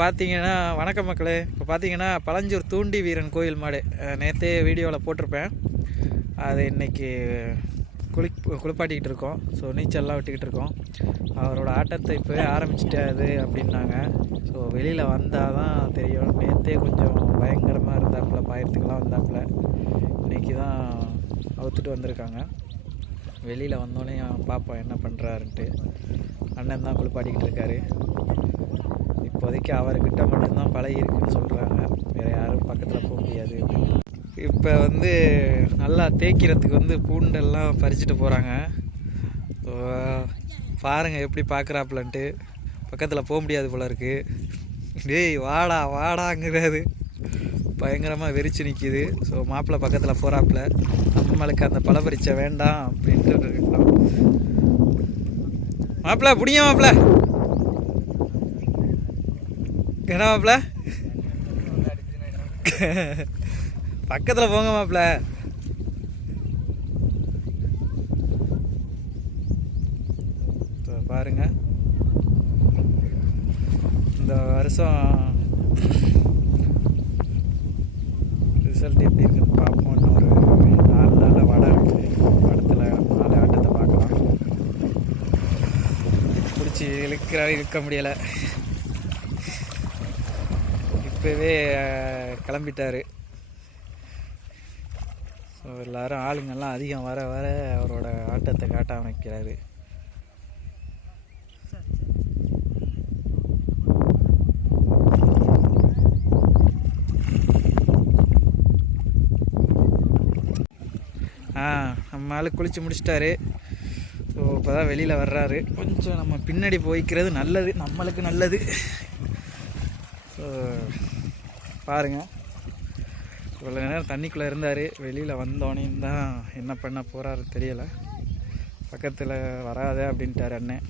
பார்த்தீங்கன்னா வணக்கம் மக்களே. இப்போ பார்த்தீங்கன்னா பழஞ்சூர் தூண்டி வீரன் கோயில் மாடு நேற்றே வீடியோவில் போட்டிருப்பேன். அது இன்னைக்கு குளி குளிப்பாட்டிக்கிட்டு இருக்கோம். ஸோ நீச்சல்லாம் விட்டுக்கிட்டு இருக்கோம். அவரோட ஆட்டத்தை இப்போவே ஆரம்பிச்சிட்டாது அப்படின்னாங்க. ஸோ வெளியில் வந்தால் தான் தெரியும். நேற்றே கொஞ்சம் பயங்கரமாக இருந்தாப்புல பாயத்துக்கெல்லாம் வந்தாப்புல. இன்றைக்கி தான் அவுத்துட்டு வந்திருக்காங்க. வெளியில் வந்தோடனே பார்ப்போம் என்ன பண்ணுறாருன்ட்டு அண்ணன் தான் குளிப்பாட்டிக்கிட்டு இருக்காரு. இப்போதைக்கு அவர்கிட்ட மட்டும்தான் பழகி இருக்குன்னு சொல்கிறாங்க வேறு யாரும் பக்கத்தில் போக முடியாது. இப்போ வந்து நல்லா தேய்க்கிறதுக்கு வந்து பூண்டெல்லாம் பறிச்சுட்டு போகிறாங்க பாருங்கள் எப்படி பார்க்குறாப்புலன்ட்டு பக்கத்தில் போக முடியாது போல இருக்குது டேய் வாடா வாடாங்கிறாரு. பயங்கரமாக வெறிச்சு நிற்கிது ஸோ மாப்பிள்ளை பக்கத்தில் போகிறாப்புல நம்மளுக்கு அந்த பழ பறிச்ச வேண்டாம் அப்படின்ட்டு இருக்கிறோம் மாப்பிள்ள பிடிங்க மாப்பிள்ள. என்ன மாப்பிள்ள பக்கத்தில் போங்க மாப்ள பாருங்க. இந்த வருஷம் ரிசல்ட் எப்படி இருக்குன்னு பார்ப்போம் ஒரு நாலு நாளில் வடை இருக்குது படத்தில் நாலு ஆட்டத்தை பார்க்கலாம். பிடிச்சி இழுக்கிறாரு இழுக்க முடியலை. இப்போவே கிளம்பிட்டார். ஸோ எல்லாரும் ஆளுங்கள்லாம் அதிகம் வர வர அவரோட ஆட்டத்தை காட்ட ஆரம்பிக்கிறாரு. ஆ நம்ம ஆள் குளித்து முடிச்சிட்டாரு. ஸோ இப்போ தான் வெளியில் வர்றாரு. கொஞ்சம் நம்ம பின்னாடி போய்க்கிறது நல்லது நம்மளுக்கு நல்லது. ஸோ பாருங்கள் இவ்வளோ நேரம் தண்ணிக்குள்ளே இருந்தார். வெளியில் வந்தோடனே தான் என்ன பண்ண போகிறாரு தெரியலை. பக்கத்தில் வராத அப்படின்ட்டார் அண்ணன்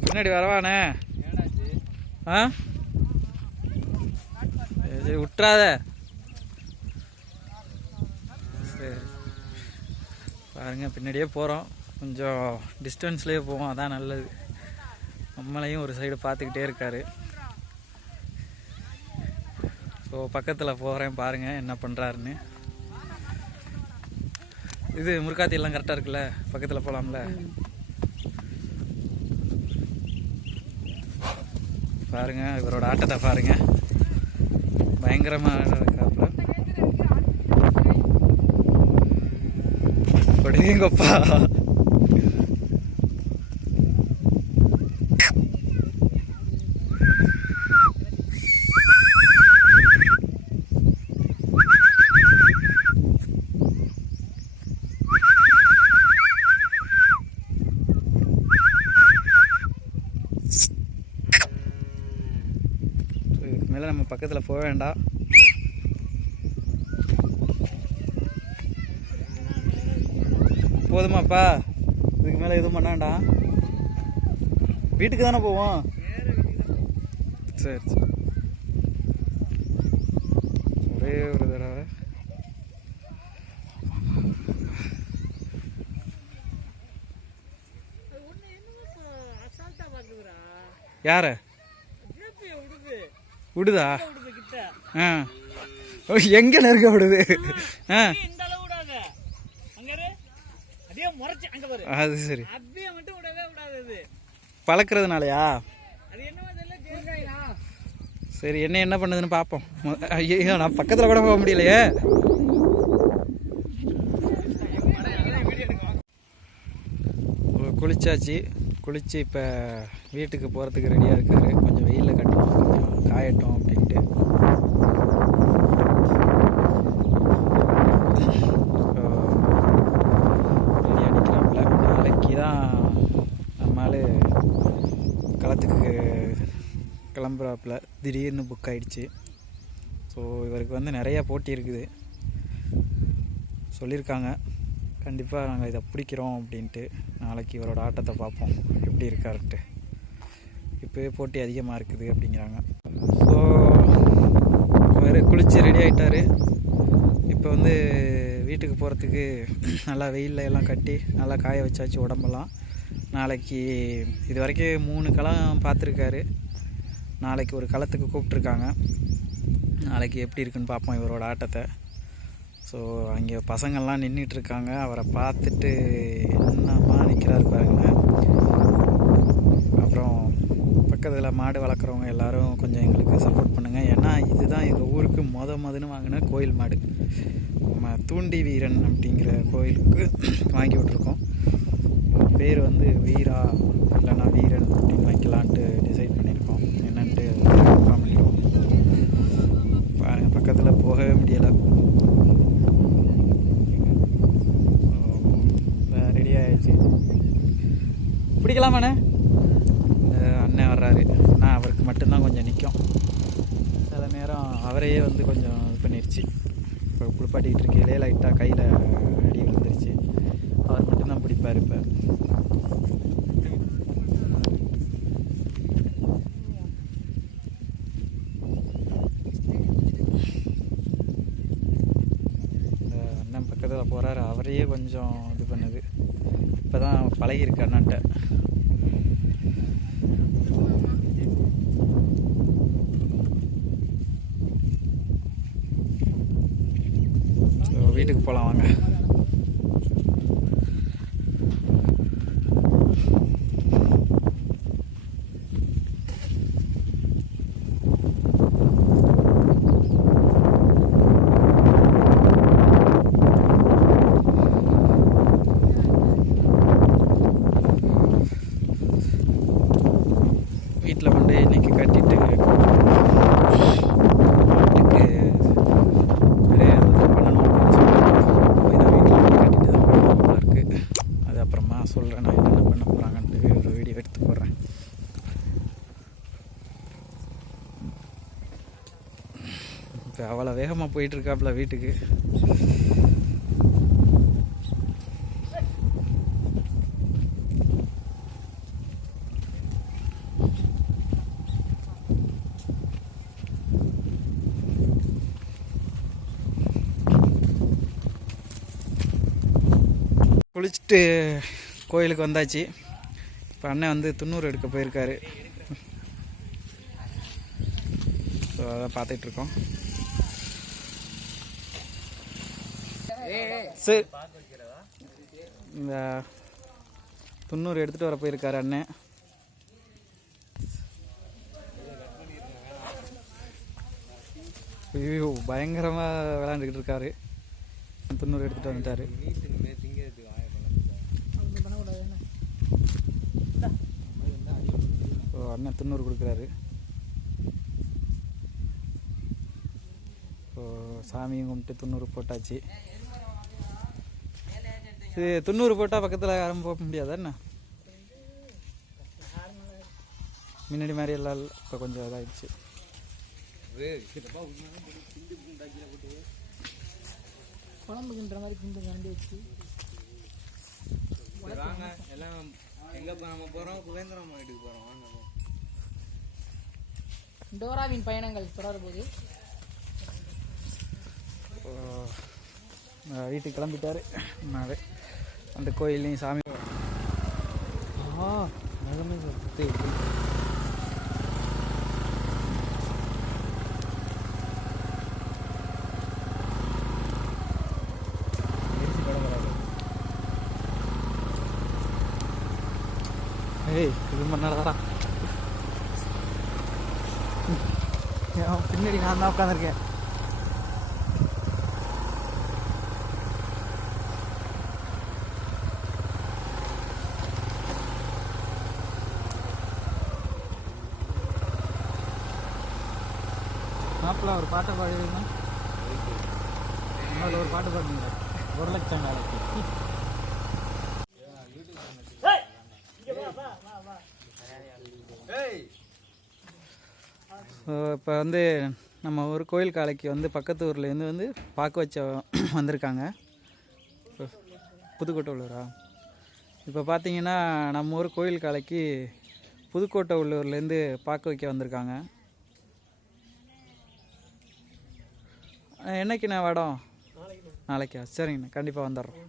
பின்னாடி வரவானே ஆ? சரி விட்டுறாத சரி பாருங்கள் பின்னாடியே போகிறோம் கொஞ்சம் டிஸ்டன்ஸ்லேயே போவோம் அதான் நல்லது. நம்மளையும் ஒரு சைடு பார்த்துக்கிட்டே இருக்காரு. ஸோ பக்கத்தில் போகிறேன் பாருங்கள் என்ன பண்ணுறாருன்னு இது முருக்காத்தி எல்லாம் கரெக்டாக இருக்குல்ல? பக்கத்தில் போகலாம்ல பாருங்கள் இவரோட ஆட்டத்தை பாருங்கள் பயங்கரமாக இருக்காப்புல கொடிங்கப்பா இதுக்கு மேலே நம்ம பக்கத்தில் போக வேண்டாம் போதுமாப்பா. இதுக்கு மேலே எதுவும் பண்ண வேண்டாம் வீட்டுக்கு தானே போவோம்? சரி சரி. ஒரே ஒரு தடவை. யார? விடுதா? ஆ. எங்க நெருக்க விடுது? ஆ இந்த அளவு விடாத அங்க இரு. அப்படியே முறைச்சு அங்க பாரு அது சரி. பழக்கிறதுனாலயா? சரி என்ன என்ன பண்ணுதுன்னு பார்ப்போம் ஐயோ நான் பக்கத்தில் கூட போக முடியலையே. குளிச்சாச்சு. குளிச்சு இப்போ வீட்டுக்கு போகிறதுக்கு ரெடியாக இருக்காரு. கொஞ்சம் வெயிலில் கட்டணும் கொஞ்சம் காயட்டும் அப்படின்ட்டு ரெடி அடிக்கிறாப்புல நாளைக்கு தான் நம்மளால களத்துக்கு கிளம்புறாப்புல திடீர்னு புக் ஆகிடுச்சு ஸோ இவருக்கு வந்து நிறையா போட்டி இருக்குது. சொல்லியிருக்காங்க. கண்டிப்பாக நாங்கள் இதை பிடிக்கிறோம் அப்படின்ட்டு. நாளைக்கு இவரோட ஆட்டத்தை பார்ப்போம். எப்படி இருக்காருன்ட்டு. இப்போவே போட்டி அதிகமாக இருக்குது அப்படிங்கிறாங்க. ஸோ வேறு குளித்து ரெடி ஆகிட்டாரு இப்போ வந்து வீட்டுக்கு போகிறதுக்கு நல்லா வெயில்ல எல்லாம் கட்டி நல்லா காய வச்சாச்சு உடம்பெல்லாம். நாளைக்கு இது வரைக்கும் மூணு களம் பார்த்துருக்காரு. நாளைக்கு ஒரு களத்துக்கு கூப்பிட்ருக்காங்க நாளைக்கு எப்படி இருக்குன்னு பார்ப்போம் இவரோட ஆட்டத்தை. ஸோ அங்கே பசங்கள்லாம் நின்றுட்டு இருக்காங்க அவரை பார்த்துட்டு என்னம்மா நிற்கிறார் பாருங்க. அப்புறம் பக்கத்தில் மாடு வளர்க்குறவங்க எல்லாரும் கொஞ்சம் எங்களுக்கு சப்போர்ட் பண்ணுங்கள் ஏன்னா இதுதான் எங்கள் ஊருக்கு மொத மொதன்னு வாங்கின கோயில் மாடு. நம்ம தூண்டி வீரன் அப்படிங்கிற கோயிலுக்கு வாங்கி விட்ருக்கோம் பேர் வந்து வீரா இல்லைன்னா வீரன் அப்படின்னு வைக்கலான்ட்டு பிடிக்கலாமாண்ணே அண்ணன் வர்றாரு. நான் அவருக்கு மட்டும்தான் கொஞ்சம் நிற்கும் சில நேரம் அவரையே வந்து கொஞ்சம் இது பண்ணிருச்சு. இப்போ குளிப்பாட்டிக்கிட்டு இருக்கையிலே லைட்டாக கையில் அடி விழுந்துருச்சு. அவர் மட்டும்தான் பிடிப்பார் இப்போ. இந்த அண்ணன் பக்கத்தில் போகிறாரு அவரையே கொஞ்சம் தான் பழகிருக்கு வீட்டுக்கு போகலாம் வாங்க வீட்டில் கொண்டு இன்னைக்கு கட்டிட்டு மாட்டுக்கு நிறைய இது பண்ணணும் அப்படின்னு சொல்லி போய் தான் வீட்டில் கொண்டு கட்டிட்டு தான் பண்ணணும் போல இருக்கு அது அப்புறமா சொல்கிறேன் நான் என்னென்ன பண்ண போகிறாங்கன்ட்டு ஒரு வீடியோ எடுத்து போடுறேன் இப்போ அவ்வளோ வேகமாக போயிட்டுருக்காப்புல வீட்டுக்கு. குளிச்சுட்டு கோயிலுக்கு வந்தாச்சு. இப்போ அண்ணன் வந்து துண்ணூறு எடுக்க போயிருக்காரு. ஸோ அதான் பார்த்துட்ருக்கோம் சரி இந்த துண்ணூறு எடுத்துகிட்டு வர போயிருக்காரு அண்ணன் ஐயோ பயங்கரமாக விளாண்டுக்கிட்டு இருக்காரு. துண்ணூறு எடுத்துகிட்டு வந்துட்டாரு. ஓ அண்ணன் துண்ணூறு கொடுக்குறாரு. இப்போ சாமியும் கும்பிட்டு துண்ணூறு போட்டாச்சு. இது துண்ணூறு போட்டால் பக்கத்தில் யாரும் போக முடியாதா என்ன? முன்னாடி மாதிரி எல்லாம் இப்போ கொஞ்சம் இதாகிடுச்சு குழம்புக்குன்ற மாதிரி கிண்டு கரண்டி வச்சு. வாங்க. எல்லாம் எங்க இப்போ நம்ம போறோம். குவேந்திரம் வீட்டுக்கு போறோம். வாங்க டோராவின் பயணங்கள் தொடரும்போது வீட்டுக்கு கிளம்பிட்டாரு. நான் அந்த கோயிலையும் சாமி ஆ நகமே சுத்தி. ஏய் இது பண்ணாடா பின்னாடி நான் தான் உட்காந்துருக்கேன் மாப்பிள்ள ஒரு பாட்டை பாடுவீங்க அதில் ஒரு பாட்டு பாடுங்க. ஒரு லட்சம் நாளைக்கு. இப்போ வந்து நம்ம ஒரு கோயில் காலைக்கு வந்து பக்கத்து ஊர்லேருந்து வந்து பார்க்க வச்ச வந்திருக்காங்க. புதுக்கோட்டை உள்ளூரா இப்போ பார்த்தீங்கன்னா நம்ம ஊர் கோயில் காலைக்கு புதுக்கோட்டை உள்ளூர்லேருந்து பார்க்க வைக்க வந்திருக்காங்க. என்னைக்குண்ணா வடம் நாளைக்கா. சரிங்கண்ணா கண்டிப்பாக வந்துடுறோம்.